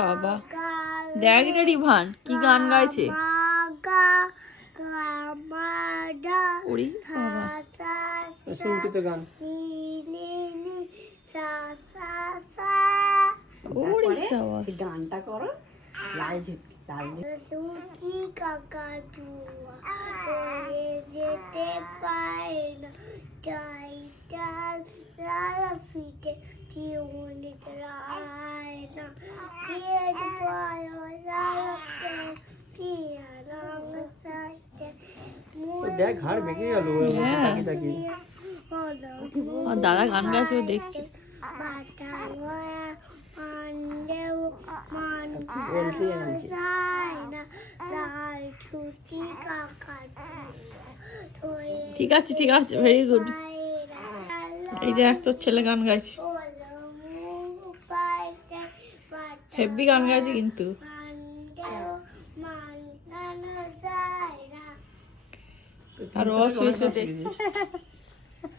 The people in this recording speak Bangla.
বাবা দেখ রে রিভান কি গান গাইছে। ওরে বাবা শুনছি তো গান। ওরে সাবাস গানটা করো লাল সুচি কাকা চুয়া হয়ে যেতে পারে না চাইটা লালা ফিটে টিউনিক রায় না টিয়ের পায় লালা টিয়া রং সাইতে দেখ ঘাড় বেঁকে গেল তাকিয়ে তাকিয়ে। আর দাদা গান গাইছে ও দেখছি। বাটা গয়া পান্ডেও মান বলতে আনছি না লাল ছুটি কাকা ঠিক আছে ঠিক আছে ভেরি গুড। এই দেখ তোর ছেলে গান গাইছে হেভি গান গাইছে কিন্তু। আর ও শুয়ে শুয়ে দেখছে।